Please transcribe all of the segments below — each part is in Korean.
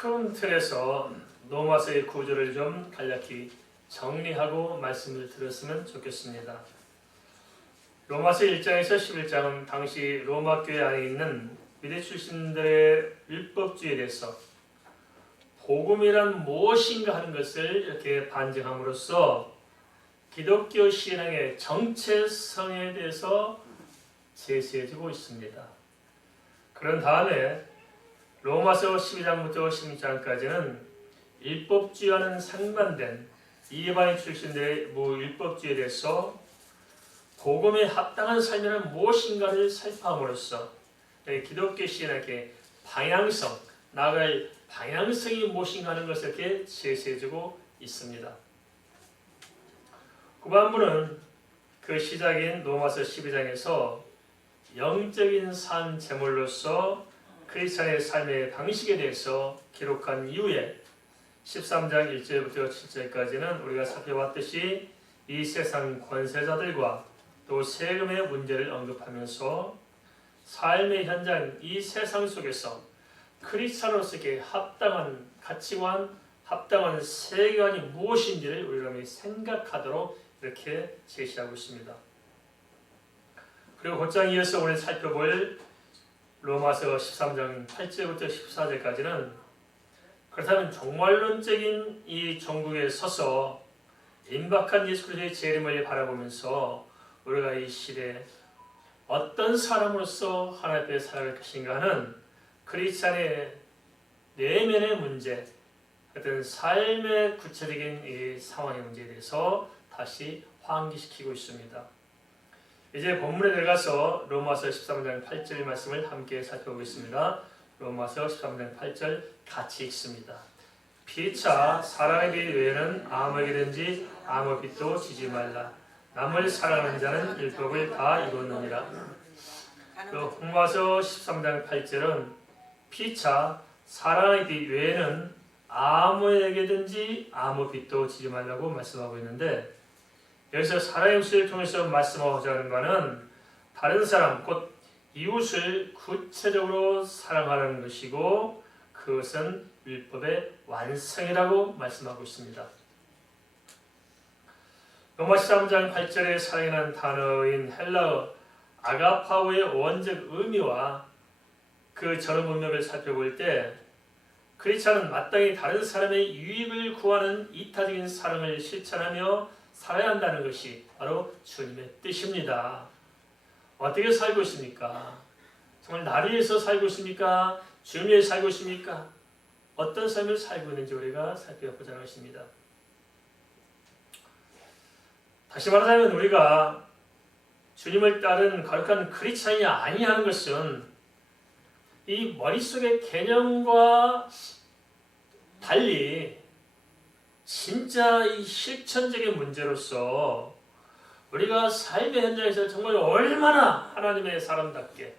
큰 틀에서 로마서의 구조를 좀 간략히 정리하고 말씀을 드렸으면 좋겠습니다. 로마서 1장에서 11장은 당시 로마 교회 안에 있는 유대 출신들의 율법주의에 대해서 복음이란 무엇인가 하는 것을 이렇게 반증함으로써 기독교 신앙의 정체성에 대해서 제시해주고 있습니다. 그런 다음에 로마서 12장부터 16장까지는 율법주의와는 상반된 이방인 출신들의 무율법주의에 대해서 복음에 합당한 삶이란 무엇인가를 살펴함으로써 기독교 신학의 방향성, 나아갈 방향성이 무엇인가 하는 것을 이렇게 제시해주고 있습니다. 후반부는 그 시작인 로마서 12장에서 영적인 산 제물로서 크리스찬의 삶의 방식에 대해서 기록한 이후에 13장 1절부터 7절까지는 우리가 살펴봤듯이 이 세상 권세자들과 또 세금의 문제를 언급하면서 삶의 현장, 이 세상 속에서 크리스찬으로서의 합당한 가치관, 합당한 세계관이 무엇인지를 우리가 생각하도록 이렇게 제시하고 있습니다. 그리고 곧장 이어서 오늘 살펴볼 로마서 13장 8절부터 14절까지는 그렇다면 종말론적인 이 종국에 서서 임박한 예수 그리스도의 재림을 바라보면서 우리가 이 시대에 어떤 사람으로서 하나님 앞에 살아갈 것인가 하는 크리스찬의 내면의 문제, 어떤 삶의 구체적인 이 상황의 문제에 대해서 다시 환기시키고 있습니다. 이제 본문에 들어가서 로마서 13장 8절 말씀을 함께 살펴보겠습니다. 로마서 13장 8절 같이 읽습니다. 피차 사랑의 빛 외에는 아무에게든지 아무 빛도 지지 말라. 남을 사랑하는 자는 율법을 다 이루느니라. 로마서 13장 8절은 피차 사랑의 빛 외에는 아무에게든지 아무 빛도 지지 말라고 말씀하고 있는데, 여기서 사랑의 율법을 통해서 말씀하고자 하는 것은 다른 사람, 곧 이웃을 구체적으로 사랑하는 것이고 그것은 율법의 완성이라고 말씀하고 있습니다. 로마 13장 8절에 사랑이라는 단어인 헬라어 아가파오의 원적 의미와 그 전후 문맥을 살펴볼 때 크리스찬은 마땅히 다른 사람의 유익을 구하는 이타적인 사랑을 실천하며 살아야 한다는 것이 바로 주님의 뜻입니다. 어떻게 살고 있습니까? 정말 나를 위해서 살고 있습니까? 주님을 위해서 살고 있습니까? 어떤 삶을 살고 있는지 우리가 살펴보자 하는 것입니다. 다시 말하자면 우리가 주님을 따른 거룩한 크리스찬이 아니하는 것은 이 머릿속의 개념과 달리 진짜 이 실천적인 문제로서 우리가 삶의 현장에서 정말 얼마나 하나님의 사람답게,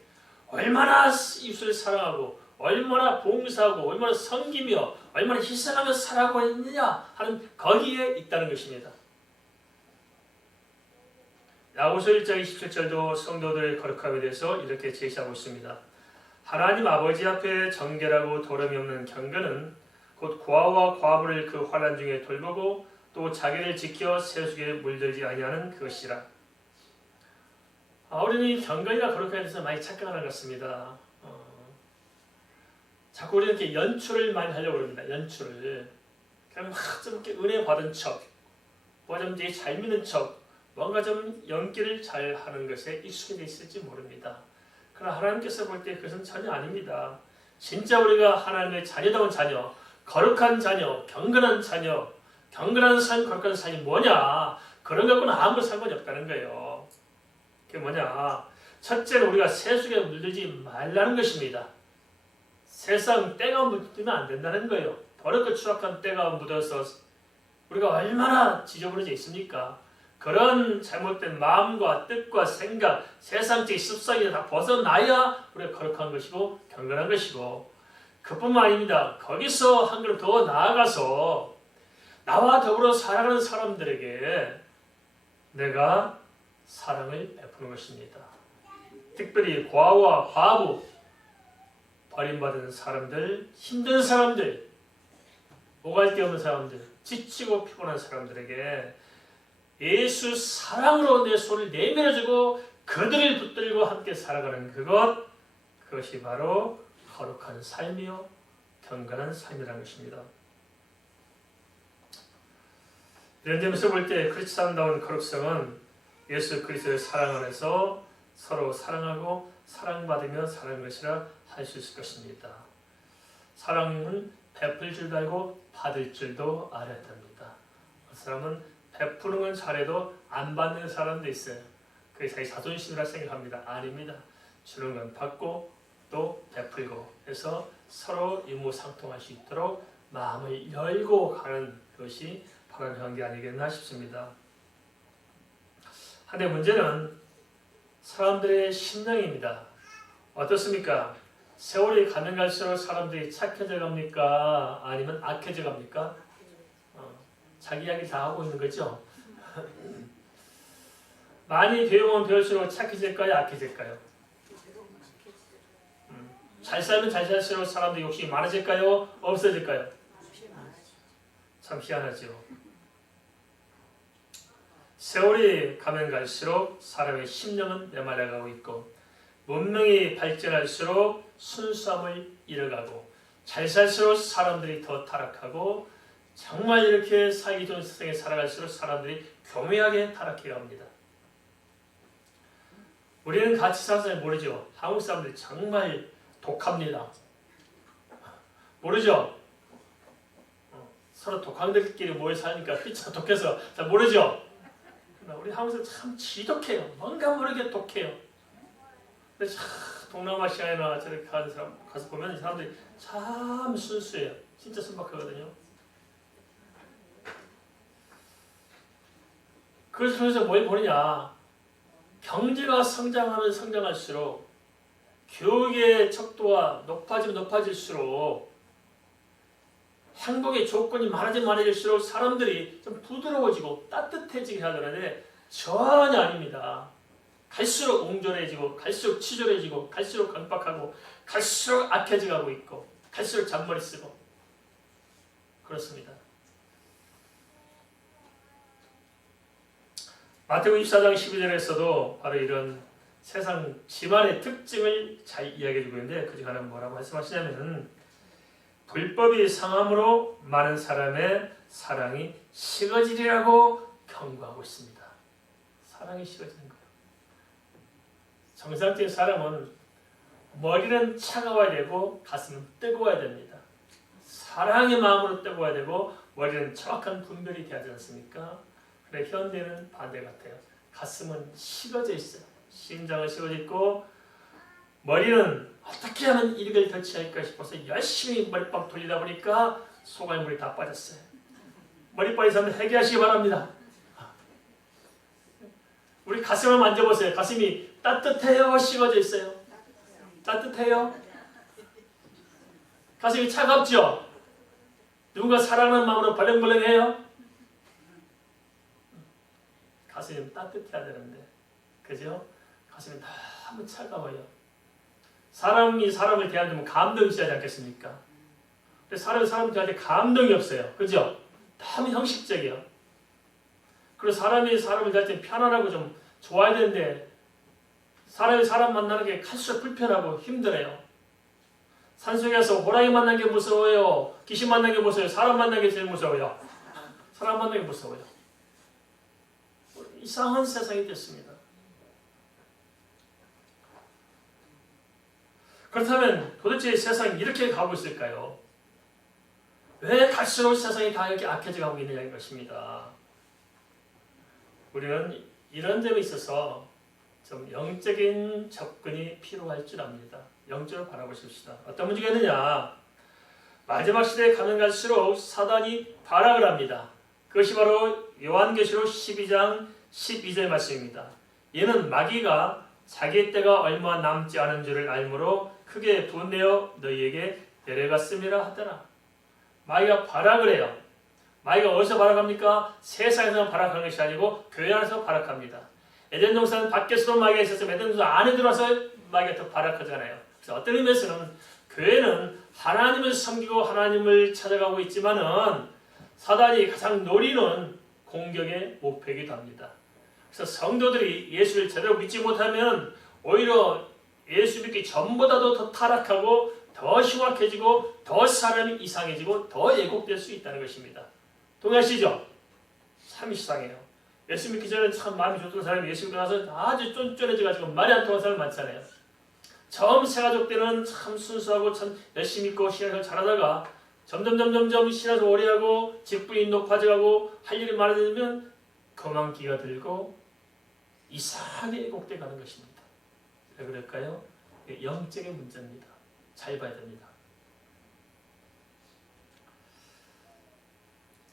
얼마나 이웃을 사랑하고, 얼마나 봉사하고, 얼마나 섬기며, 얼마나 희생하며 살아가고 있느냐 하는 거기에 있다는 것입니다. 야고보서 1장 27절도 성도들의 거룩함에 대해서 이렇게 제시하고 있습니다. 하나님 아버지 앞에 정결하고 도름이 없는 경건은 곧 고아와 과부를 그 환난 중에 돌보고 또 자기를 지켜 세속에 물들지 아니하는 그것이라. 우리는 경건이나 거룩함에 대해서 많이 착각하는 것 같습니다. 자꾸 우리는 이렇게 연출을 많이 하려고 합니다. 연출을. 그냥 막 좀 이렇게 은혜 받은 척, 뭔가 좀 되게 잘 믿는 척, 뭔가 좀 연기를 잘 하는 것에 익숙해져 있을지 모릅니다. 그러나 하나님께서 볼 때 그것은 전혀 아닙니다. 진짜 우리가 하나님의 자녀다운 자녀, 거룩한 자녀, 경건한 자녀, 경건한 삶, 거룩한 삶이 뭐냐? 그런 것과는 아무 상관이 없다는 거예요. 그게 뭐냐? 첫째는 우리가 세속에 물들지 말라는 것입니다. 세상 때가 묻으면 안 된다는 거예요. 더럽고 추악한 때가 묻어서 우리가 얼마나 지저분해져 있습니까? 그런 잘못된 마음과 뜻과 생각, 세상적인 습성이 다 벗어나야 우리가 거룩한 것이고 경건한 것이고, 그뿐만 아닙니다. 거기서 한 걸음 더 나아가서 나와 더불어 살아가는 사람들에게 내가 사랑을 베푸는 것입니다. 특별히 고아와 과부, 버림받은 사람들, 힘든 사람들, 오갈 데 없는 사람들, 지치고 피곤한 사람들에게 예수 사랑으로 내 손을 내밀어주고 그들을 붙들고 함께 살아가는 그것이 바로 거룩한 삶이요 경건한 삶이라는 것입니다. 이런 점에서 볼 때 크리스찬다운 거룩성은 예수 그리스도의 사랑 안에서 서로 사랑하고 사랑받으며 사는 것이라 할 수 있을 것입니다. 사랑은 베풀 줄도 알고 받을 줄도 알아야 됩니다. 그 사람은 베푸는 건 잘해도 안 받는 사람도 있어요. 그게 자기 자존심이라 생각합니다. 아닙니다. 주는 건 받고 또 베풀고 해서 서로 유무상통할 수 있도록 마음을 열고 가는 것이 바람직한 게 아니겠나 싶습니다. 한데 문제는 사람들의 심령입니다. 어떻습니까? 세월이 가면 갈수록 사람들이 착해져 갑니까? 아니면 악해져 갑니까? 자기 이야기 다 하고 있는 거죠? 많이 배우면 배울수록 착해질까요? 악해질까요? 잘 살면 잘 살수록 사람들 욕심이 많아질까요? 없어질까요? 참 희한하죠. 세월이 가면 갈수록 사람의 심령은 메말라가고 있고 문명이 발전할수록 순수함을 잃어가고 잘 살수록 사람들이 더 타락하고 정말 이렇게 살기 좋은 세상에 살아갈수록 사람들이 교묘하게 타락해 갑니다. 우리는 같이 살아서 모르죠. 한국 사람들이 정말 독합니다. 모르죠? 서로 독한들끼리 모여 사니까 피차 독해서 잘 모르죠? 우리 한국 사람 참 지독해요. 뭔가 모르게 독해요. 근데 참 동남아시아에나 저렇게 가는 사람 가서 보면 이 사람들이 참 순수해요. 진짜 순박하거든요. 그래서 그래서 뭘 보느냐? 경제가 성장하면 성장할수록 교육의 척도가 높아질수록 행복의 조건이 많아질수록 사람들이 좀 부드러워지고 따뜻해지게 하더라는데 전혀 아닙니다. 갈수록 옹졸해지고 갈수록 치졸해지고 갈수록 강박하고 갈수록 악해져가고 있고 갈수록 잔머리 쓰고 그렇습니다. 마태복음 24장 12절에서도 바로 이런 세상 집안의 특징을 잘 이야기해주고 있는데 그중 하나는 뭐라고 말씀하시냐면 불법이 상함으로 많은 사람의 사랑이 식어지리라고 경고하고 있습니다. 사랑이 식어지는 거예요. 정상적인 사람은 머리는 차가워야 되고 가슴은 뜨거워야 됩니다. 사랑의 마음으로 뜨거워야 되고 머리는 정확한 분별이 돼야 되지 않습니까? 그런데 현대는 반대 같아요. 가슴은 식어져 있어요. 심장은 식어져 있고 머리는 어떻게 하면 이익을 더 취할까 싶어서 열심히 머리빵 돌리다 보니까 소갈물이 다 빠졌어요. 머리 빠진 사람들 해결하시기 바랍니다. 우리 가슴을 만져보세요. 가슴이 따뜻해요? 식어져 있어요? 따뜻해요? 가슴이 차갑죠? 누군가 사랑하는 마음으로 벌렁벌렁해요? 가슴이 따뜻해야 되는데 그죠? 가슴이 너무 차가워요. 사람이 사람을 대하면 감동이 있어야 하지 않겠습니까? 근데 사람이 사람을 대할 때 감동이 없어요. 그죠? 너무 형식적이에요. 그리고 사람이 사람을 대할 때 편안하고 좀 좋아야 되는데 사람이 사람 만나는 게 갈수록 불편하고 힘들어요. 산속에서 호랑이 만나는 게 무서워요? 귀신 만나는 게 무서워요? 사람 만나는 게 제일 무서워요? 사람 만나는 게 무서워요. 이상한 세상이 됐습니다. 그렇다면 도대체 세상이 이렇게 가고 있을까요? 왜 갈수록 세상이 다 이렇게 악해져 가고 있느냐는 것입니다. 우리는 이런 점에 있어서 좀 영적인 접근이 필요할 줄 압니다. 영적으로 바라보십시다. 어떤 문제가 있느냐? 마지막 시대에 가면 갈수록 사단이 발악을 합니다. 그것이 바로 요한계시록 12장 12절 말씀입니다. 이는 마귀가 자기 때가 얼마 남지 않은 줄을 알므로 크게 분내어 너희에게 내려갔음이라 하더라. 마귀가 발악을 해요. 마귀가 어디서 발악합니까? 세상에서 발악하는 것이 아니고 교회 안에서 발악합니다. 에덴 동산 밖에서도 마귀가 있었으면 에덴 동산 안에 들어와서 마귀가 더 발악하잖아요. 그래서 어떤 의미에서는 교회는 하나님을 섬기고 하나님을 찾아가고 있지만은 사단이 가장 노리는 공격의 목표이기도 합니다. 그래서 성도들이 예수를 제대로 믿지 못하면 오히려 예수 믿기 전보다도 더 타락하고 더 흉악해지고 더 사람이 이상해지고 더 왜곡될 수 있다는 것입니다. 동의하시죠? 참 이상해요. 예수 믿기 전에 참 마음이 좋던 사람이 예수 믿고 나서 아주 쫀쫀해져가지고 말이 안 통하는 사람 많잖아요. 처음 새가족 때는 참 순수하고 참 열심히 믿고 신앙생활 잘하다가 점점 신앙생활 오래 하고 직분이 높아져가고 할 일이 많아지면 거만기가 들고 이상하게 왜곡돼 가는 것입니다. 왜 그럴까요? 영적인 문제입니다. 잘 봐야 됩니다.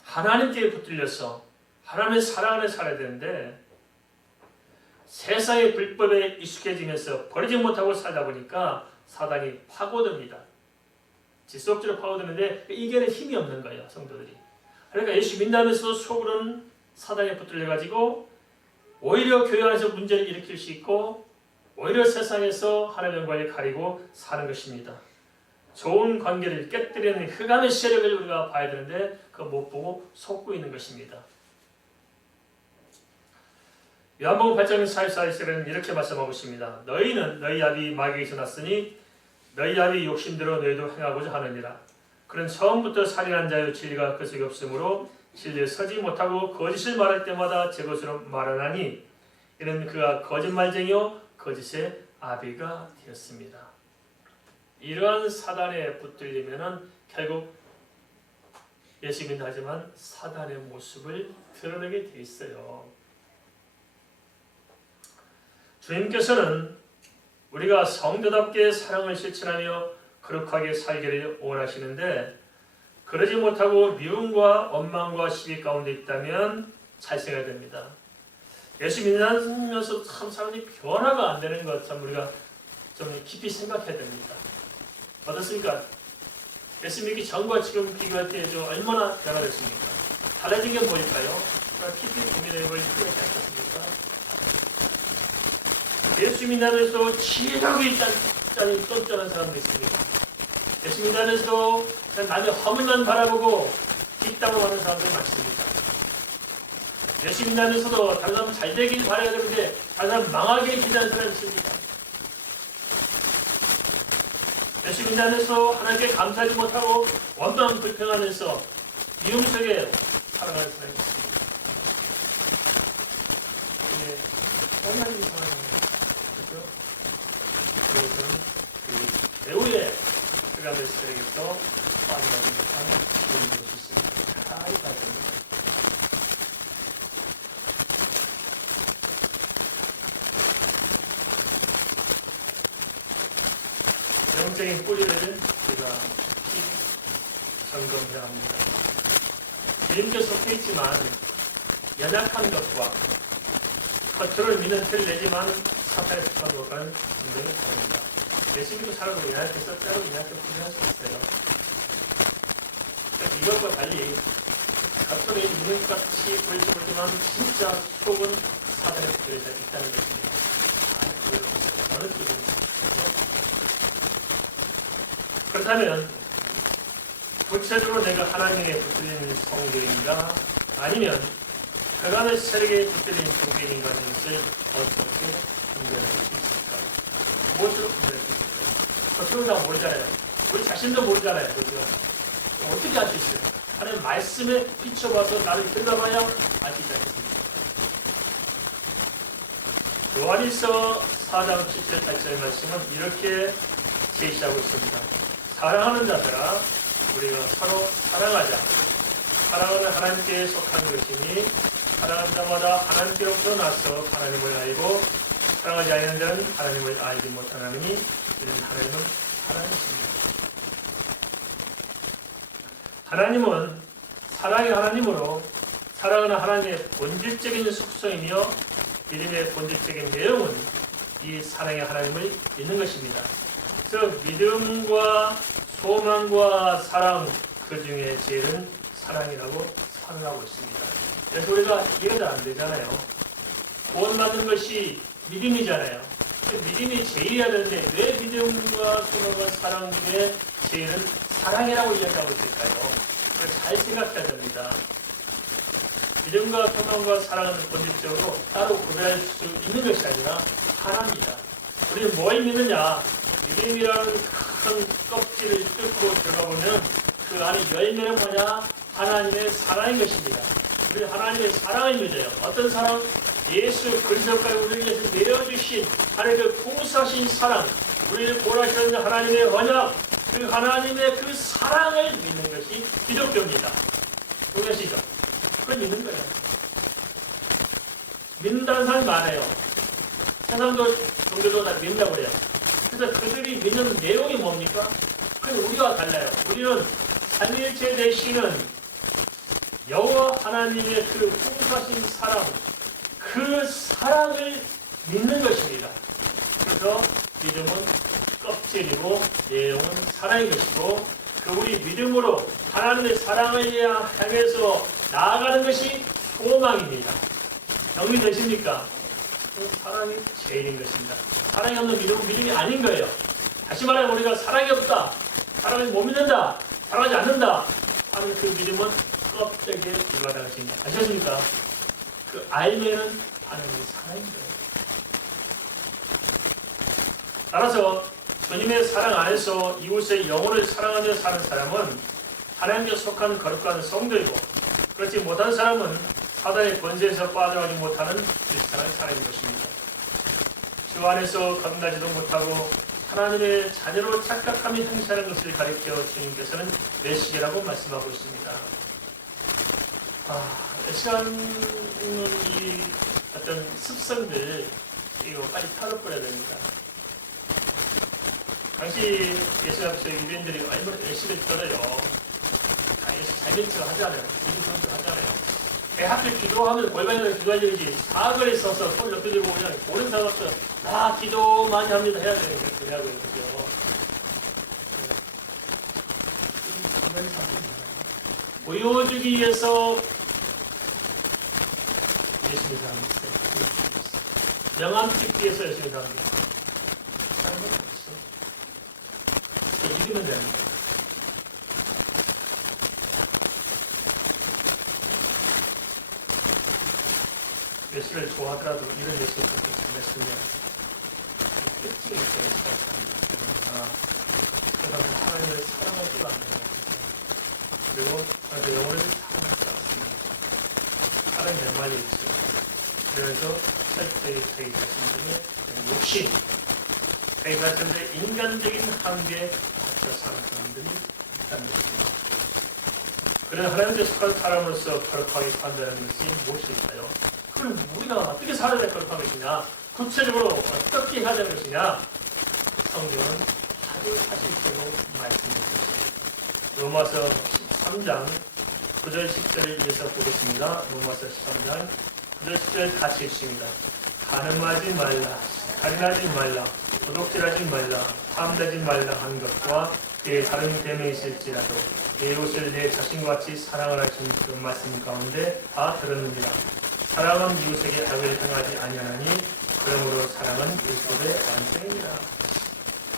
하나님께 붙들려서 하나님의 사랑 안에 살아야 되는데 세상의 불법에 익숙해지면서 버리지 못하고 살다 보니까 사단이 파고듭니다. 지속적으로 파고드는데 이겨낼 힘이 없는 거예요. 성도들이. 그러니까 예수 믿는다면서 속으로는 사단에 붙들려가지고 오히려 교회 안에서 문제를 일으킬 수 있고 오히려 세상에서 하나님의 영광을 가리고 사는 것입니다. 좋은 관계를 깨뜨리는 흑암의 세력을 우리가 봐야 되는데 그거 못 보고 속고 있는 것입니다. 요한복음 8장 44절에는 이렇게 말씀하고 있습니다. 너희는 너희 아비 마귀에게서 났으니 너희 아비 욕심대로 너희도 행하고자 하느니라. 그는 처음부터 살인한 자여 진리가 그 속에 없으므로 진리에 서지 못하고 거짓을 말할 때마다 제 것으로 말하나니 이는 그가 거짓말쟁이요 거짓의 아비가 되었습니다. 이러한 사단에 붙들리면은 결국 예수 믿는다 하지만 사단의 모습을 드러내게 돼 있어요. 주님께서는 우리가 성도답게 사랑을 실천하며 거룩하게 살기를 원하시는데 그러지 못하고 미움과 원망과 시비 가운데 있다면 잘 생각해야 됩니다. 예수 믿으면서 참 사람이 변화가 안 되는 것 참 우리가 좀 깊이 생각해야 됩니다. 어떻습니까? 예수 믿기 전과 지금 비교할 때 얼마나 변화됐습니까? 달라진 게 뭘까요? 깊이 고민해볼 필요가 있지 않겠습니까? 예수 믿으면서 지혜롭게 쫀쫀한 사람도 있습니다. 예수 믿으면서도 남의 허물만 바라보고 뒷담화 하는 사람들이 많습니다. 예수 믿으면서도 다른 사람 잘 되길 바라야 되는데 다른 사람 망하게 기대하는 사람이 있습니다. 예수 믿으면서 하나님께 감사하지 못하고 원망 불평하면서 미움 속에 살아가는 사람이 있습니다. 이게 얼마나 이상합니다. 그렇죠? 그것은 그 배우의 흑암의 세력에서 빠져나오지 못하는 그런 것이 있습니다. 다 봐야 됩니다. 영적인 뿌리를 우리가 점검해야 합니다. 주님께 속해 있지만 연약한 것과 겉으로 믿는 티를 내지만 사탄에 속한 것과는 분명히 다릅니다. 예수 믿고 살아도 연약해서 때로 연약해 부정할 수 있어요. 이것과 달리 겉으로 믿는 것 같이 보일지 모르지만 진짜 속은 사탄에 붙들려져 있다는 것입니다. 어느 쪽입니까? 그렇다면 구체적으로 내가 하나님에 붙들리는 성도인가 아니면 흑암의 세력에 붙들리는 성도인가 하는 것을 어떻게 분별할 수 있을까? 무엇으로 분별할 수 있을까? 겉으로 다 모르잖아요. 우리 자신도 모르잖아요. 그렇죠? 어떻게 알 수 있어요? 하나님 말씀에 비춰봐서 나를 들여다봐야 알 수 있지 않겠습니까? 요한일서 4장 7절 8절 말씀은 이렇게 제시하고 있습니다. 사랑하는 자들아 우리가 서로 사랑하자. 사랑은 하나님께 속한 것이니 사랑하는 자마다 하나님께로부터 나서 하나님을 알고 사랑하지 않는 자는 하나님을 알지 못하나니 이는 하나님은 사랑이십니다. 하나님은 사랑의 하나님으로 사랑은 하나님의 본질적인 속성이며 믿음의 본질적인 내용은 이 사랑의 하나님을 믿는 것입니다. 그래서 믿음과 소망과 사랑 그 중에 제일은 사랑이라고 선언하고 있습니다. 그래서 우리가 이해가 안 되잖아요. 구원받는 것이 믿음이잖아요. 믿음이 제일이어야 되는데 왜 믿음과 소망과 사랑 중에 제일은 사랑이라고 이야기하고 있을까요? 그걸 잘 생각해야 됩니다. 믿음과 소망과 사랑은 본질적으로 따로 구별할 수 있는 것이 아니라 하나입니다. 우리는 뭘 믿느냐? 믿음이라는 큰 껍질을 뚫고 들어가 보면 그 안에 열매는 뭐냐? 하나님의 사랑인 것입니다. 우리 하나님의 사랑을 믿어요. 어떤 사랑? 예수 그리스도까지 우리를 위해서 내어주신 하나님의 그 풍성하신 사랑, 우리를 보호하시는 하나님의 언약, 그 하나님의 그 사랑을 믿는 것이 기독교입니다. 동의하시죠? 그걸 믿는 거예요. 믿는다는 사람이 많아요. 세상도 종교도 다 믿는다고 그래요. 그래서 그들이 믿는 내용이 뭡니까? 그건 우리와 달라요. 우리는 삼위일체 되시는 여호와 하나님의 그 풍성하신 사랑, 그 사랑을 믿는 것입니다. 그래서 믿음은 껍질이고 내용은 사랑인 것이고 그 우리 믿음으로 하나님의 사랑을 향해서 나아가는 것이 소망입니다. 정리되십니까? 그 사랑이 제일인 것입니다. 사랑이 없는 믿음은 믿음이 아닌 거예요. 다시 말하면 우리가 사랑이 없다, 사랑을 못 믿는다, 사랑하지 않는다 하는 그 믿음은 껍데기에 불과하다는 것입니다. 아시겠습니까? 그 알면은 하나님의 사랑인 거예요. 따라서 주님의 사랑 안에서 이웃의 영혼을 사랑하며 사는 사람은 하나님께 속한 거룩한 성도이고, 그렇지 못한 사람은 사단의 권세에서 빠져나가지 못하는 비슷한 사람인 것입니다. 주 안에서 거듭나지도 못하고 하나님의 자녀로 착각하며 행세하는 것을 가리켜 주님께서는 메시지라고 말씀하고 있습니다. 시간은 이 어떤 습성들 이거 빨리 털어버려야 됩니다. 당시 예수 앞에서 유대인들이 얼마나 열심히 떨어요. 잘 믿지 하잖아요. 믿음도 하잖아요. 하필 기도하면 골반이나 기도할 일이지 사거리에 서서 손 옆에 들고 그냥 오른 사람 없어. 기도 많이 합니다. 해야 되는 거예요. 그래야 되는 거죠. 보여주기 위해서 예수님 사람이 있어요. 명함 찍기 위해서 예수님 사람이 있어요. 다른 건 없어. 이기면 됩니다. 예수를 좋아하더라도 이런 예수를 그렇게 잘했으면 특징이 있어요. 그래서 하나님을 사랑하지도 않는 그리고 영혼을 사랑하지 않습니다. 사랑이 메말려 있죠. 그래서 철저히 자기 자신들의 욕심, 자기 자신들의 인간적인 한계에 갇혀 사는 사람들이 있다는 것입니다. 그런 하나님께 속한 사람으로서 거룩하게 산다는 것이 무엇일까요? 그럼 우리가 어떻게 살아야 될 거룩한 것이냐? 구체적으로 어떻게 해야 되는 것이냐? 성경은 아주 사실대로 말씀해 주십니다. 로마서 13장 9절 10절을 이어서 보겠습니다. 로마서 13장 9절 10절 같이 읽습니다. 가늠하지 말라, 살인하지 말라, 도둑질하지 말라, 탐내지 말라 한 것과 그의 다른 됨에 있을지라도 내 이웃을 내 자신과 같이 사랑을 하신 그 말씀 가운데 다 들었느니라. 사랑은 이웃에게 악을 행하지 아니하나니 그러므로 사랑은 율법의 완성이니라.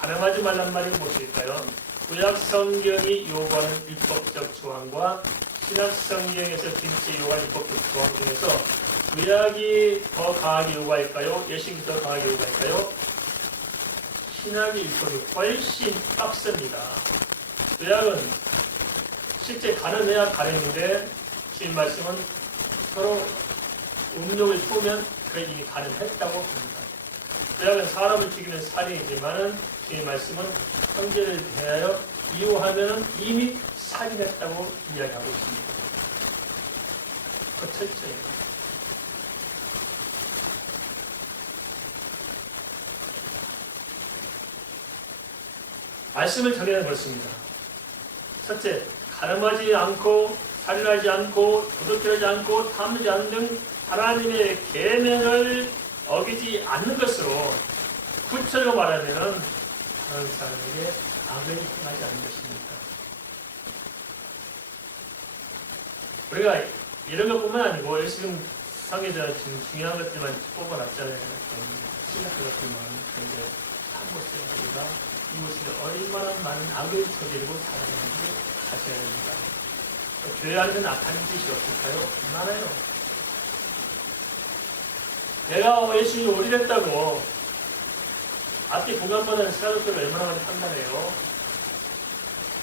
가늠하지 말란 말이 무엇일까요? 구약 성경이 요구하는 율법적 조항과 신약 성경에서 진짜 요구하는 율법적 조항 중에서 구약이 더 강하게 요구할까요? 예식이 더 강하게 요구할까요? 신약의 율법이 훨씬 빡셉니다. 구약은 실제 가늠해야 가늠인데 주님 말씀은 서로 음욕을 품으면 그래 이미 가늠했다고 봅니다. 구약은 사람을 죽이는 살인이지만은 주님 말씀은 형제를 대하여 이유하면 이미 살인했다고 이야기하고 있습니다. 그 철저해요. 말씀을 전해는 그렇습니다. 첫째, 가늠하지 않고 살인하지 않고 도둑질하지 않고 탐내지 않는 등 하나님의 계명을 어기지 않는 것으로 구체적으로 말하면 다른 사람에게 악을 행하지 않는 것입니다. 우리가 이런 것뿐만 아니고 지금 상에서 지금 중요한 것들만 뽑아놨잖아요. 시작할 같은 마음. 그런데 한 곳에 우리가 이웃을 얼마나 많은 악을 저지르고 살아가는지 아셔야 됩니다. 교회 안에는 악한 짓이 없을까요? 많아요. 내가 예수님이 오래됐다고 앞뒤 공간보다는 사도들을 얼마나 많이 판단해요.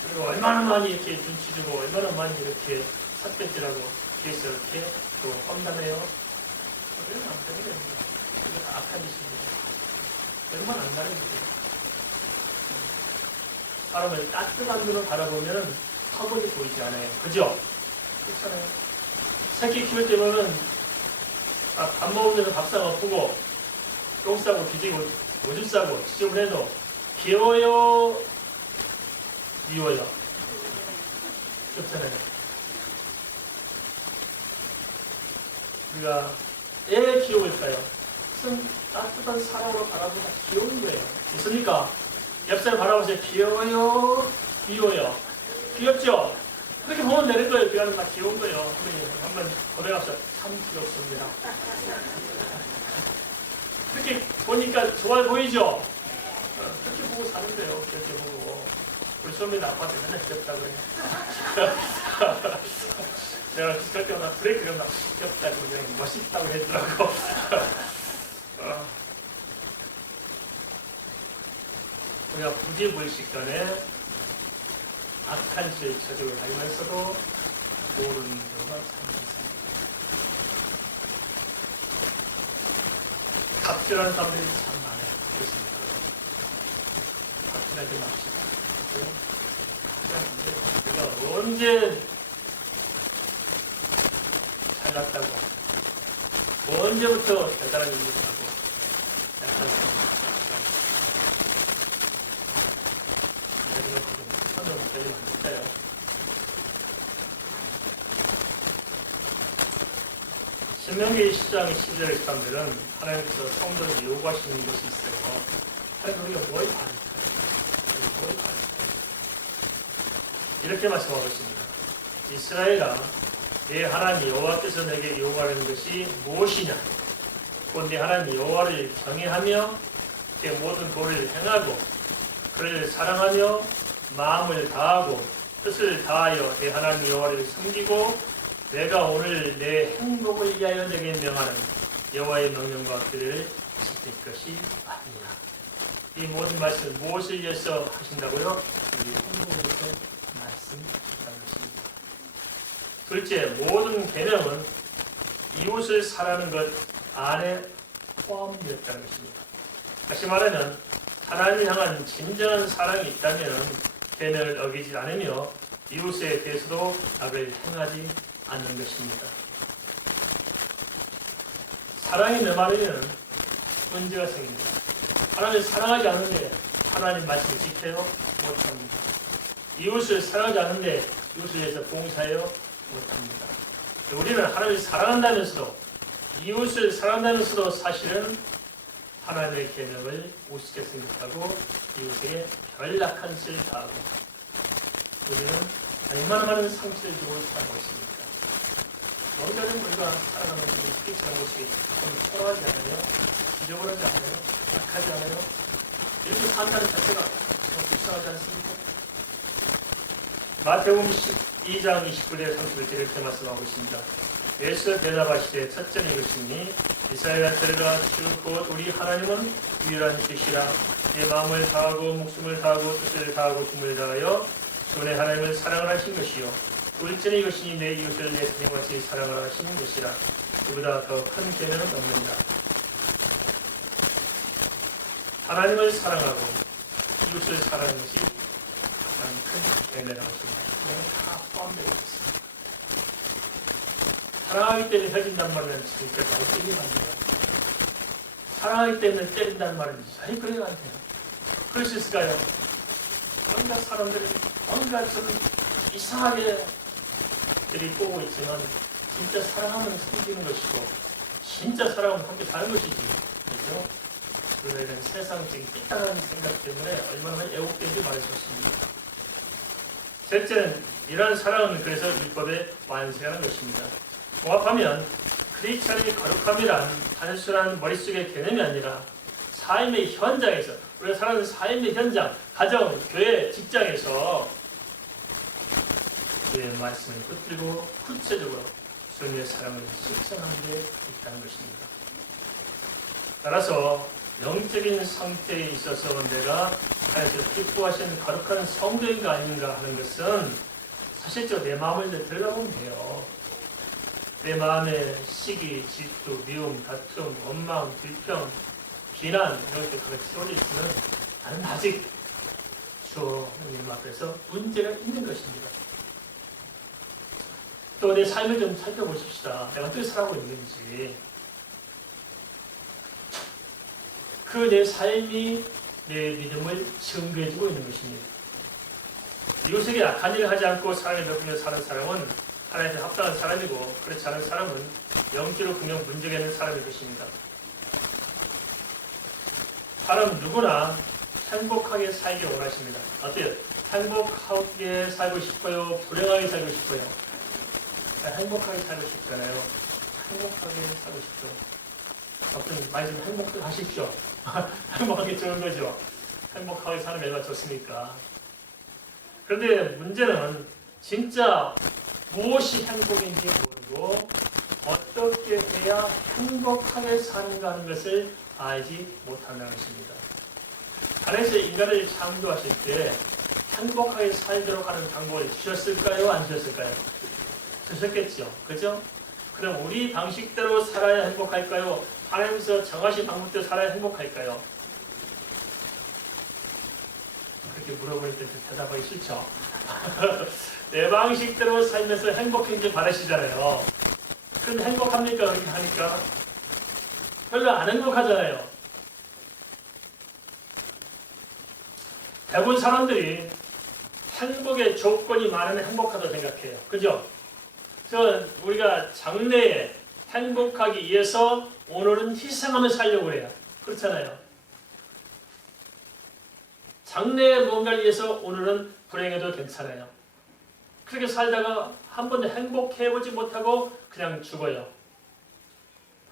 그리고 얼마나 많이 이렇게 눈치 주고 얼마나 많이 이렇게 삿대질하고 뒤에서 이렇게 또 판단해요. 그래서 안 되는 겁니다. 이게 다 악한 짓입니다. 얼마나 안 나는 거예요. 사람을 따뜻한 눈으로 바라보면 턱이 보이지 않아요. 그죠? 그렇잖아요. 새끼 키울 때 보면 밥 먹으면서 밥상 엎고 똥 싸고 뒤지고 오줌 싸고 지저분해도 귀여워요? 미워요? 그렇잖아요. 우리가 왜 귀여울까요? 무슨 따뜻한 사랑으로 바라보다 귀여운 거예요. 있습니까? 옆 사람 바라보세요. 귀여워요? 미워요? 귀엽죠? 그렇게 보면 되는 거예요. 그 안은 다 귀여운 거예요. 한번 고백합시다. 참 귀엽습니다. 그렇게 보니까 좋아 보이죠? 그렇게 보고 사는 거예요. 그렇게 보고. 우리 소민이 아빠한테 맨날 귀엽다고 그래요. 내가 그럴 때마다 브레이크 이러면 귀엽다고 그냥 멋있다고 했더라고. 우리가 부지불식간에 악한 짓을 저지르고 다니면서도 모르는 경우가 참 많습니다. 갑질하는 사람들이 참 많아요. 그렇습니다. 갑질하지 맙시다. 우리가 언제 잘났다고, 언제부터 대단한 일을 하고 약한 사람 신명기 10장 12절 13절은 하나님께서 성도를 요구하시는 것이 있어요. 하나님 우리가 뭘 바랄까요? 이렇게 말씀하고 있습니다. 이스라엘아, 내 하나님 여호와께서 내게 요구하는 것이 무엇이냐? 곧 내 하나님 여호와를 경외하며 내 모든 도를 행하고 그를 사랑하며 마음을 다하고 뜻을 다하여 내 하나님 여호와를 섬기고 내가 오늘 내 행복을 위하여 내게 명하는 여호와의 명령과 규례를 지킬 것이 아니냐. 이 모든 말씀을 무엇을 위해서 하신다고요? 우리 행복을 위해서 말씀하는 것입니다. 둘째, 모든 계명은 이웃을 사랑하는 것 안에 포함되었다는 것입니다. 다시 말하면 하나님을 향한 진정한 사랑이 있다면 계명을 어기지 않으며 이웃에 대해서도 악을 행하지 않는 것입니다. 사랑이 메마르면 문제가 생깁니다. 하나님을 사랑하지 않는데 하나님 말씀을 지켜요? 못합니다. 이웃을 사랑하지 않는데 이웃을 위해서 봉사해요? 못합니다. 우리는 하나님을 사랑한다면서도 이웃을 사랑한다면서도 사실은 하나님의 계명을 우습게 생각하고 이웃에게 연락한 짓을 다하고 우리는 얼마나 많은 상처를 주고 살고 있습니다. 언제든 우리가 살아가는 것이 크리스찬 모습이 좀 초라하지 않아요? 지저분하지 않아요? 약하지 않아요? 이렇게 산다는 자체가 좀 불쌍하지 않습니까? 마태복음 12장 29절 30절 이렇게 말씀하고 있습니다. 예수께서 대답하시되 첫째는 이것이니 이스라엘아 들으라 주 곧 우리 하나님은 유일한 주시라. 내 마음을 다하고 목숨을 다하고 뜻을 다하고 힘을 다하여 주 내 하나님을 사랑을 하신 것이요 둘째는 이것이니 내 이웃을 내 자녀같이 사랑을 하시는 것이라. 이보다 더 큰 계명은 없느니라. 하나님을 사랑하고 이웃을 사랑하는 것이 가장 큰 계명이라고 하십니다. 다 포함되어 있습니다. 사랑하기 때문에 헤어진다는 말은 진짜 많이 때리면 안 돼요. 사랑하기 때문에 때린다는 말은 전혀 그래야 안 돼요. 그럴 수 있을까요? 온갖 사람들이 온갖 좀 이상하게 들이 보고 있지만 진짜 사랑하면 섬기는 것이고 진짜 사랑하면 함께 사는 것이지. 그렇죠? 그러면 세상적인 삐딱한 생각 때문에 얼마나 애국된지 말해줬습니다. 셋째는 이러한 사랑은 그래서 율법에 완성하는 것입니다. 종합하면 크리스찬의 거룩함이란 단순한 머릿속의 개념이 아니라 삶의 현장에서, 우리가 사는 삶의 현장, 가정, 교회, 직장에서 주의 말씀을 붙들고 구체적으로 주님의 사랑을 실천하는 데 있다는 것입니다. 따라서 영적인 상태에 있어서 내가 하나님께서 기뻐하시는 거룩한 성도인가 아닌가 하는 것은 사실적으로 내 마음을 들여다보면 돼요. 내 마음에 시기, 질투, 미움, 다툼, 원망, 불평, 비난 이런 것들 가득 쏠려 있으면 나는 아직 주님 앞에서 문제가 있는 것입니다. 또 내 삶을 좀 살펴보십시다. 내가 어떻게 살아가고 있는지. 그 내 삶이 내 믿음을 증거해주고 있는 것입니다. 이웃에게 악한 일을 하지 않고 사랑을 베풀며 사는 사람은 하나님께 합당한 사람이고, 그렇지 않은 사람은 영적으로 분명 문제가 있는 사람일 것입니다. 사람 누구나 행복하게 살기 원하십니다. 어때요? 행복하게 살고 싶어요? 불행하게 살고 싶어요? 행복하게 살고 싶잖아요. 행복하게 살고 싶어요. 어떤 많이 좀 행복하십시오. 행복하게 좋은 거죠. 행복하게 사는 게 얼마나 좋습니까? 그런데 문제는 진짜 무엇이 행복인지 모르고 어떻게 해야 행복하게 사는가 하는 것을 알지 못한다는 것입니다. 하나님께서 인간을 창조하실 때 행복하게 살도록 하는 방법을 주셨을까요? 안 주셨을까요? 주셨겠죠. 그죠? 그럼 우리 방식대로 살아야 행복할까요? 하나님께서 정하신 방법대로 살아야 행복할까요? 그렇게 물어보니까 대답하기 싫죠. 내 방식대로 살면서 행복해지길 바라시잖아요. 그런데 행복합니까? 그렇게 하니까? 별로 안 행복하잖아요. 대부분 사람들이 행복의 조건이 많으면 행복하다고 생각해요. 그죠? 우리가 장래에 행복하기 위해서 오늘은 희생하며 살려고 해요. 그렇잖아요. 장래에 뭔가를 위해서 오늘은 불행해도 괜찮아요. 그렇게 살다가 한 번도 행복해보지 못하고 그냥 죽어요.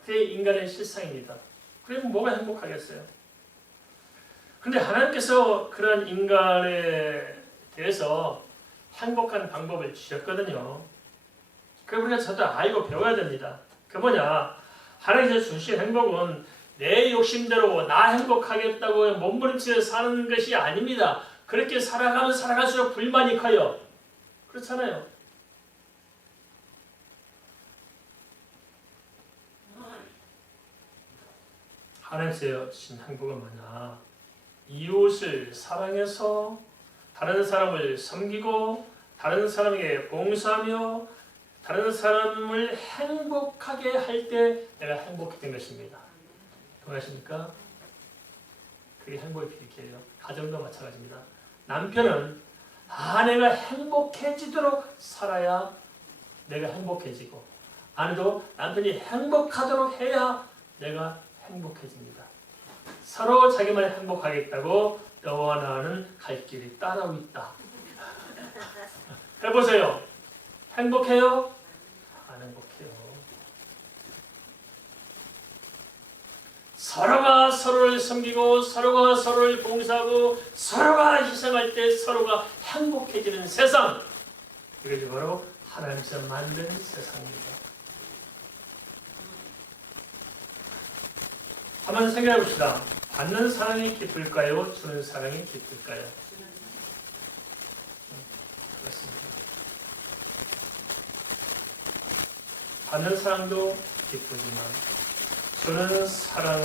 그게 인간의 실상입니다. 그럼 뭐가 행복하겠어요? 그런데 하나님께서 그런 인간에 대해서 행복한 방법을 주셨거든요. 그걸 우리가 저도 알고 배워야 됩니다. 그 뭐냐? 하나님께서 주신 행복은 내 욕심대로 나 행복하겠다고 몸부림치며 사는 것이 아닙니다. 그렇게 살아가면 살아갈수록 불만이 커요. 그렇잖아요. 하나님께서 주신 행복은 뭐냐? 이웃을 사랑해서 다른 사람을 섬기고 다른 사람에게 봉사하며 다른 사람을 행복하게 할 때 내가 행복했던 것입니다. 동의하십니까? 그게 행복의 비결이에요. 가정도 마찬가지입니다. 남편은 아내가 행복해지도록 살아야 내가 행복해지고, 아내도 남편이 행복하도록 해야 내가 행복해집니다. 서로 자기만 행복하겠다고 너와 나는 갈 길이 따라오고 있다. 해보세요. 행복해요? 안 행복해요. 서로가 서로를 섬기고 서로가 서로를 봉사하고 서로가 희생할 때 서로가 행복해지는 세상, 이것이 바로 하나님께서 만든 세상입니다. 한번 생각해 봅시다. 받는 사랑이 기쁠까요? 주는 사랑이 기쁠까요? 그렇습니다. 받는 사랑도 기쁘지만 주는 사랑은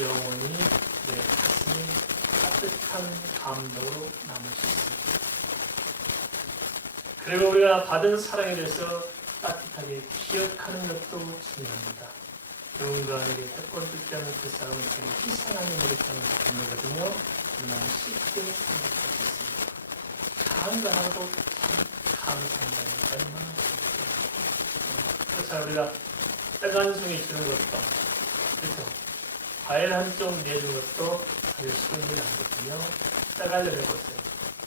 영원히 내 가슴에 따뜻한 감동으로 남을 수 있습니다. 그리고 우리가 받은 사랑에 대해서 따뜻하게 기억하는 것도 중요합니다. 누군가에게 해코지 때는 그 사람은 되게 희생하는 일을 하는 것이거든요. 너무 쉽게 생각할 수 있습니다. 작은 거 하나도 참 감사한다니까 얼마나 좋습니다. 그래서 우리가 빨간 송이 주는 것도, 그렇죠? 과일 한 쪽 내주는 것도 아주 쉬운 일이 아니거든요. 따갈려 해보세요.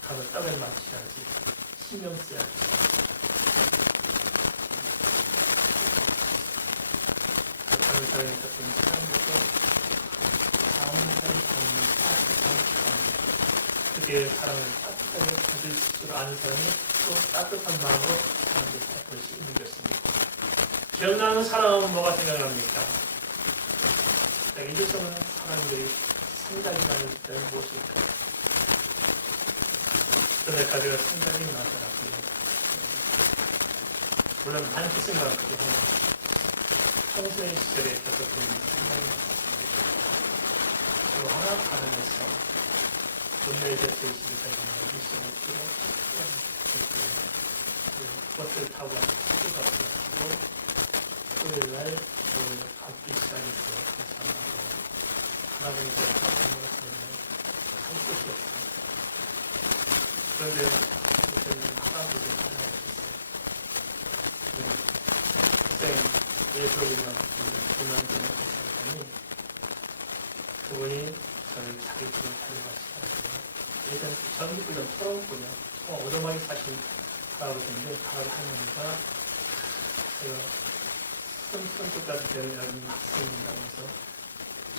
가서 떡을 맞추셔야지. 신경 써야지. 다른 사람이 있었던 사람들도 다음 사람이 이렇게 사랑을 따뜻하게 받을 줄 아는 사람이 또 따뜻한 마음으로 사람을 베풀 수 있는 것입니다. 기억나는 사랑은 뭐가 생각납니까? 자, 잊을 수 없는 사람들이 생각이 나는 것들은 무엇일까요? 그날까지가 생각이 나더라고요. 물론 많이 생각하기도 해요. 청소년 시절에 있었던 생각이 났습니다. 또 하나 가난해서 동네에서 제22까지 25km 버스를 타고 가서 시도가 없어가지고 토요일날 걷기 시작했어요. 그래서 할아버지가 같은 걸 하는데 한 곳이 없습니다. 그런데 그때는 할아버지가 하나 없었어요. 예술이나 그만두는 했더니 그분이 저를 자기 집으로 데려가시더라고요. 일단 전기불 털어놓고요. 오도막에 사신 할아버지인데 할아버지가 손톱까지 되는 학생이라고 해서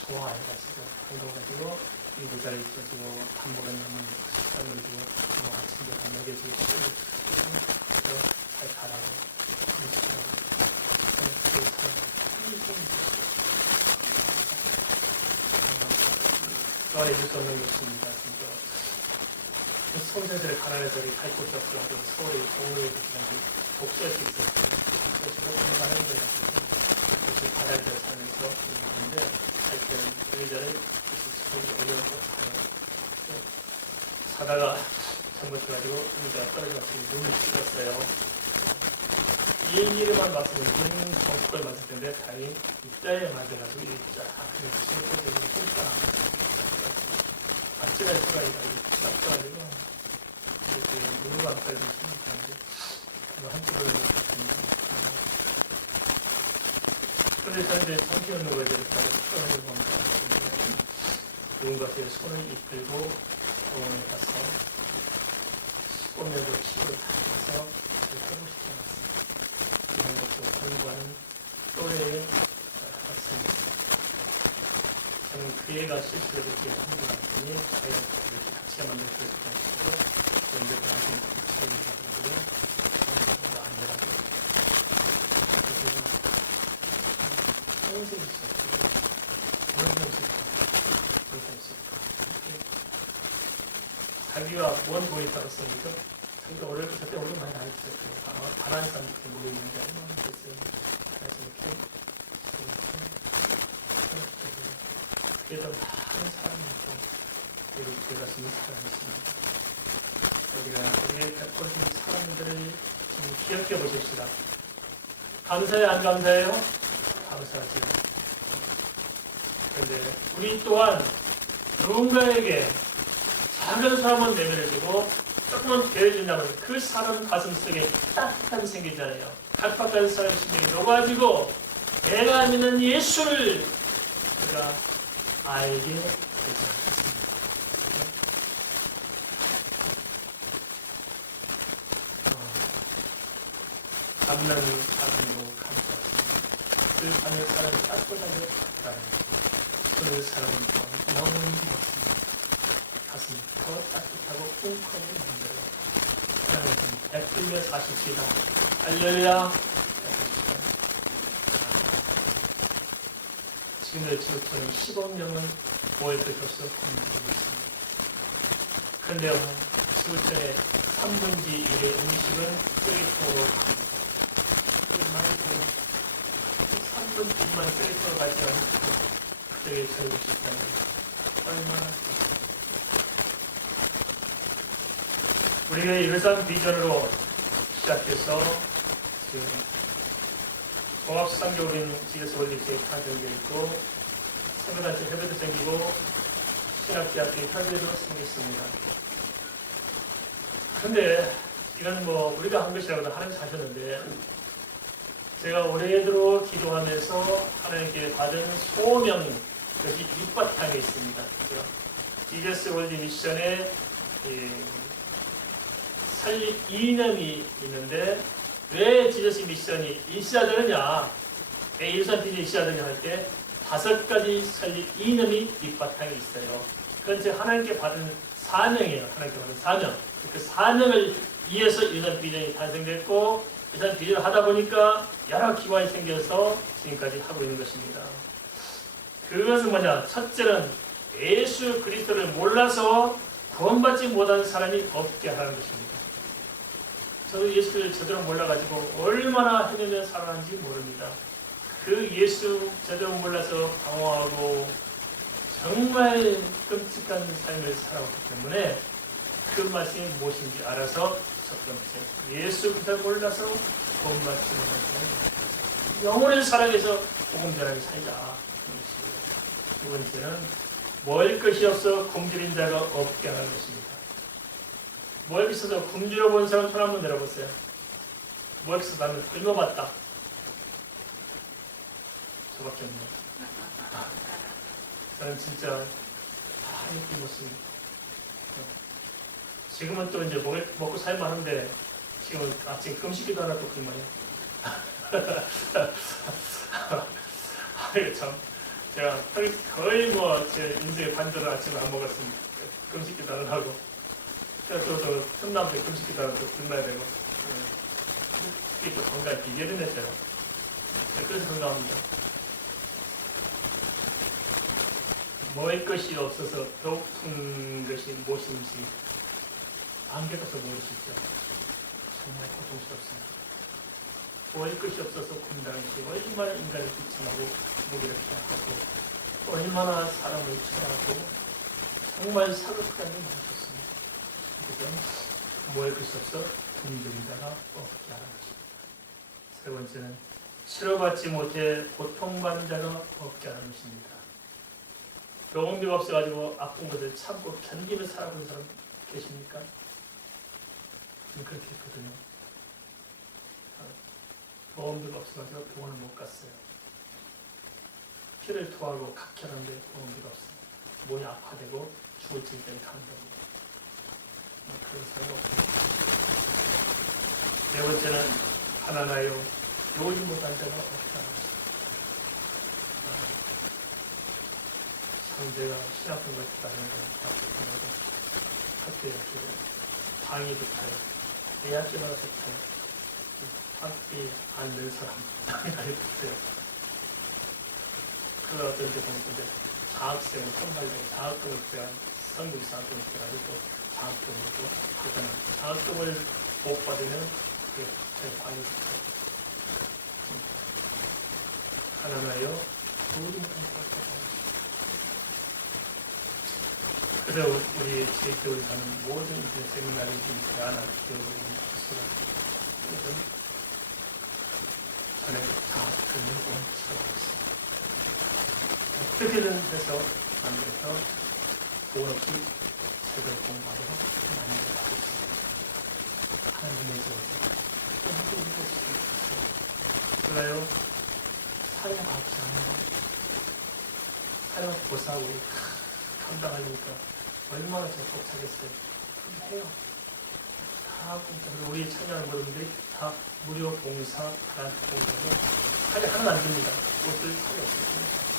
좋아해가지고 반가워가지고 이 모자를 입혀주고 밥 먹었냐면 식사를 주고 아침에 밥 먹여주고 술을 주고 잘 가라고 그러시더라고요. 그 사람은 잊을 수 없는 것입니다. 진짜. 성세들의 가난해서 갈 곳이 없어가지고 서울에 동물에 독서할 수 있었어요. 그래서 제가 공부하는 거예요. 그래서 바다에서 살면서 공부하는데 할 때는 의자를 올려놓고 가요. 사다가 잘못해가지고 의자가 떨어져가지고 눈을 찔렀어요. 이 얘기만 봤으면 눈 정수를 맞을 텐데 다행히 입자에 맞아가지고 입자 그래서 실컷 손가락 아찔할 수가 있다. 딱 이렇게 무릎 앞까지 심각한데 한쪽을 놓습니다. 그런데 저는 이제 성경 누가 이렇게 표현을 보니까 누군가 제 손을 이끌고 병원에 가서 수고면도 치료 다 해서 하고 싶지 않았어요. 이런 것도 공부하는 또래에 갔습니다. 저는 그 애가 실수를 이렇게 한 것 같으니 이렇게 같이 만들 수 있고 그런데 나중에 붙이는 것들은 안 되라고 그래서 평생 있었고 그런 수 자기가 뭔 돈이 있다고 했습니까? 자기가 어릴 때 얼굴 많이 나왔어요. 가난한 사람 이렇게 모여있는데 얼마나 됐어요. 그래서 이렇게 그래도 많은 사람이 있고 그리고 죄가 있는 사람이 있습니다. 우리가 우리의 베풀어진 사람들을 좀 기억해 보십시다. 감사해요? 안 감사해요? 감사하죠. 그런데 우리 또한 누군가에게 작은 사람은 내밀어주고 조금만 배려준다면 그 사람 가슴 속에 따뜻함이 생기잖아요. 각박한 사람 심령이 녹아지고 내가 믿는 예수를 우리가 알게 되지 않겠습니다. 감난 사람도 감사합니다. 그 하늘 사람이 따뜻하게 따르는 그 사람은 너무 힘들었습니다. 가슴이 더 따뜻하고 웅크하게 만들어요. 하나님 베풀며 사십시다. 할렐루야. 지금도 지구촌은 10억 명은 모여들어서 공부하고 있습니다. 그런데 지구촌의 3분의 1의 음식은 쓰레기통으로 갑니다. 많고 3분의 1만 쓰레기통으로 가지 않고 그들에게 살고 싶다니 얼마나 우리가 이러한 비전으로 시작해서 지금 종합수상교우린 지에서 원리수에 파견되어 있고 선교단체 협회도 생기고 신학대학교 협회도 생겼습니다. 그런데 이건 뭐 우리가 한 것이라고도 하나님 하셨는데 제가 올해들어 기도하면서 하나님께 받은 소명 그것이 밑바탕에 있습니다. 지저스 월드 미션에 설립 이념이 있는데 왜 지저스 미션이 있어야 되느냐, 왜 일산 비전이 있어야 되느냐 할 때 5가지 설립 이념이 밑바탕에 있어요. 그건 제 하나님께 받은 사명이에요. 하나님께 받은 사명. 그 사명을 위해서 유산 비전이 탄생됐고, 유산 비전을 하다 보니까 여러 기관이 생겨서 지금까지 하고 있는 것입니다. 그것은 뭐냐? 첫째는 예수 그리스도를 몰라서 구원받지 못한 사람이 없게 하는 것입니다. 저도 예수를 제대로 몰라가지고 얼마나 헤매며 살아가는지 모릅니다. 그 예수 제대로 몰라서 방황하고 정말 끔찍한 삶을 살아왔기 때문에 그 말씀이 무엇인지 알아서 첫 번째, 예수 그리스도를 몰라서 구원받지 못한 사람이 영혼을 사랑해서 복음 전하게 살자. 두 번째는 먹을 것이 없어 굶주린 자가 없게 하는 것입니다. 먹을 것이 없어 굶주려 본 사람 손 한번 내려보세요. 먹을 것이 없어 나는 굶어봤다. 저밖에 없네요. 저는 진짜 많이 굶었습니다. 지금은 또 이제 먹고 살만한데 지금 아침 금식기도 하나 또 굶어요. 아유 참. 제가 거의 제 인생의 반절을 아침에 안 먹었습니다. 금식기도 안 하고. 그래서 또 틈남 때 금식기도 하나 또 굶어야 되고. 이게 또 건강의 비결이네, 제가. 그래서 건강합니다. 먹을 것이 없어서 배고픈 것이 무엇인지 안개가서 모르시죠. 정말 고통스럽습니다. 먹을 것이 없어서 굶다는 것이 얼마나 인간을 비참하고 무기력하게 하고 얼마나 사람을 쳐하고 정말 사극하게 만드셨습니다. 그래서 먹을 것이 없어 굶주린 자가 없게 하는 것입니다. 세 번째는 치료받지 못해 고통받는 자가 없게 하는 것입니다. 병원비가 없어가지고 아픈 것을 참고 견디며 살아본 사람 계십니까? 그렇게 했거든요. 병원비가 없어가지고 병원을 못 갔어요. 피를 토하고 각혈하는데 병원비가 없어요. 몸이 아파되고 죽을 지경까지 가는 겁니다. 그런 사람이 없습니다. 네 번째는 가난하여 요리 못한 자가 없다. 상대가 시합한 것 같다는 걸 학교에 방이 붙어요. 대학교마다 붙어요. 학교에 앉는 사람 방이 붙어요. 그 어떤 데 보면 장학생을 선발되고 장학금을 빼야 성금 장학금을 빼가지고 장학금으로 하거나 장학금을 못 받으면 그 방이 붙어요. 가난하여 요리 못한 자가 없다. 그래서 우리 지역 때 우리 가는 모든 세미나를 대안한 기업으로 기술을 전에 다 금융 공치고 있습니다. 어떻게든 해서 만들어서 돈 없이 제대로 공부하도록 만들어가고 있습니다. 하나님의 지원에서 하고 있는 것이 몰라요. 사회가 없지 않아요. 사회가 고사하고 감당하니까 얼마나 더 벅차겠어요. 해요. 다 우리 참여하는 모든들이 다 무료 봉사, 단 봉사로 사례 하나 안 듭니다. 옷을 사례 없습니다.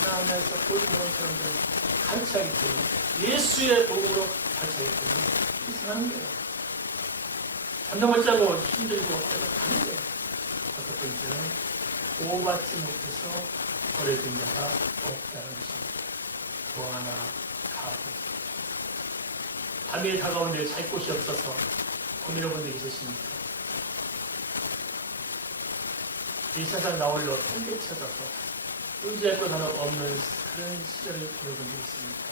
하나하나에서 보이는 사람들을 가르치기 때문에 예수의 도구로 가르치기 때문에 희생하는 거예요. 잠도 못 자고 힘들고 하는 거예요. 다섯 번째는 보호받지 못해서 버려진 자가 없게 하는 것입니다. 또 하나 가고 밤이 다가오는데 잘 곳이 없어서 고민해본 적 있으십니까? 이 세상 나홀로 한대 쳐져서 의지할 곳 하나 없는 그런 시절을 보내본 적 있습니까?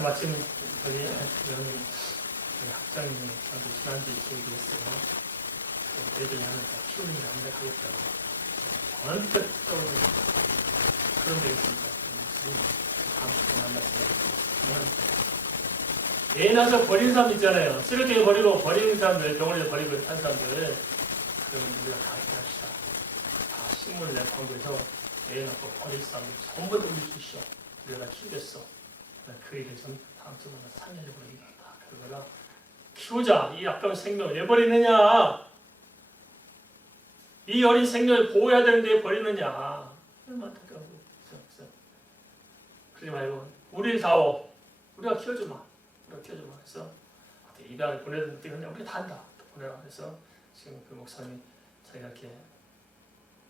마침 여기 학장님이 저한테 지난주에 얘기했어요. 애들이 하면 다 키우는 일 안 하겠다고. 언뜻 떠오르는 그런 데 있습니다. 다음 주에 만났어요. 애 낳아서 버리는 사람 있잖아요. 쓰레기에 버리고 버리는 사람들, 병원에서 버리고 한 사람들. 그러면 우리가 다 이렇게 합시다. 다 신문을 내 광고해서 애 낳고 버릴 사람들 전부 다 우리 주시오. 우리가 다 키우겠어. 그 일을 좀 다음 주에 만나서 상의해보는 다 그러거나 키우자. 이 아까운 생명을 왜 버리느냐. 이 어린 생명을 보호해야 되는데 버리느냐. 너무 안타까워. 그러지 말고 우리를 다워. 우리가 키워주마. 그래서 입양을 보내든 그냥 우리가 다 한다. 보내라. 그래서 지금 그 목사님이 자기가 이렇게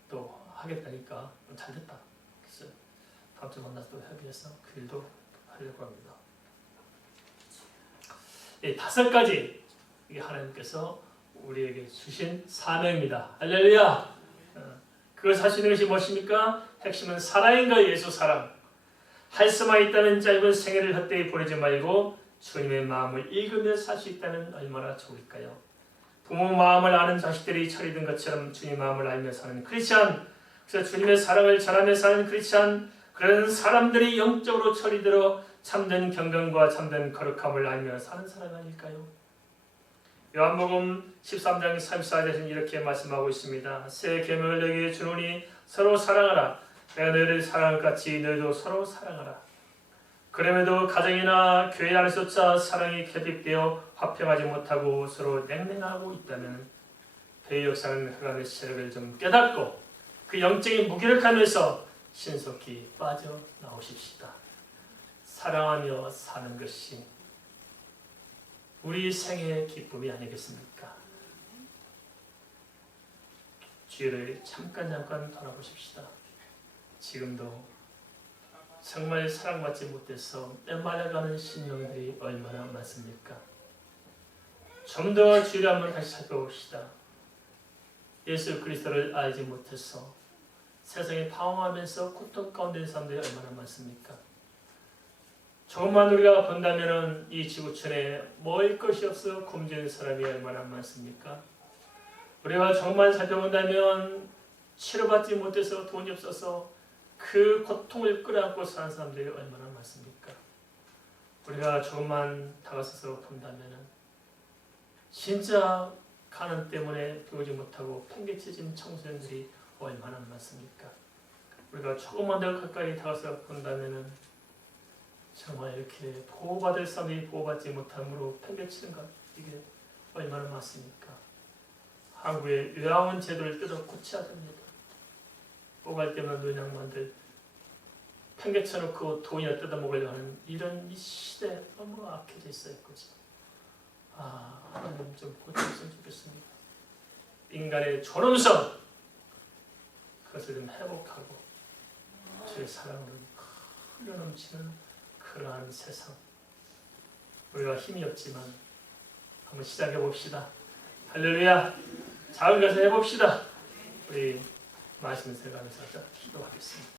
또 하겠다니까 잘 됐다. 그래서 다음 주 만나서 또 협의해서 그 일도 하려고 합니다. 이 5가지 이게 하나님께서 우리에게 주신 사명입니다. 할렐루야. 그것을 할 수 있는 것이 무엇입니까? 핵심은 사랑인가 예수 사랑. 할 수만 있다는 짧은 생애를 헛되이 보내지 말고 주님의 마음을 읽으며 살 수 있다면 얼마나 좋을까요? 부모 마음을 아는 자식들이 철이든 것처럼 주님 마음을 알며 사는 크리스찬, 그래서 주님의 사랑을 전하며 사는 크리스찬, 그런 사람들이 영적으로 철이 들어 참된 경건과 참된 거룩함을 알며 사는 사람 아닐까요? 요한복음 13장 34절에서는 이렇게 말씀하고 있습니다. 새 계명을 너희에게 주노니 서로 사랑하라. 내가 너희를 사랑한 것 같이 너희도 서로 사랑하라. 그럼에도 가정이나 교회 안에서조차 사랑이 결핍되어 화평하지 못하고 서로 냉랭하고 있다면 배의 역사는 흑암의 세력을 좀 깨닫고 그 영적인 무기력함에서 신속히 빠져나오십시다. 사랑하며 사는 것이 우리 생애의 기쁨이 아니겠습니까? 주위를 잠깐 돌아보십시다. 지금도 정말 사랑받지 못해서 메말라가는 심령들이 얼마나 많습니까? 좀 더 주위를 한번 다시 살펴봅시다. 예수 그리스도를 알지 못해서 세상에 방황하면서 고통 가운데 있는 사람들이 얼마나 많습니까? 조금만 우리가 본다면 이 지구촌에 먹을 것이 없어 굶주린 사람이 얼마나 많습니까? 우리가 조금만 살펴본다면 치료받지 못해서 돈이 없어서 그 고통을 끌어안고 사는 사람들이 얼마나 많습니까? 우리가 조금만 다가서서 본다면 진짜 가난 때문에 배우지 못하고 팽개쳐진 청소년들이 얼마나 많습니까? 우리가 조금만 더 가까이 다가서 본다면 정말 이렇게 보호받을 사람이 보호받지 못함으로 팽개치는 것, 이게 얼마나 많습니까? 한국의 요양원 제도를 뜯어 고쳐야 됩니다. 오갈 때만 노인양반들 팽개쳐놓고 돈이나 뜯어먹으려고 하는 이런 이 시대 너무 악해져 있어요. 그죠? 하나님 좀 고쳐줬으면 좋겠습니다. 인간의 존엄성 그것을 좀 회복하고 주의 사랑으로 흘러넘치는 그러한 세상. 우리가 힘이 없지만 한번 시작해 봅시다. 할렐루야. 작은 것을 해봅시다. 우리 말씀 생각하면서 기도하겠습니다.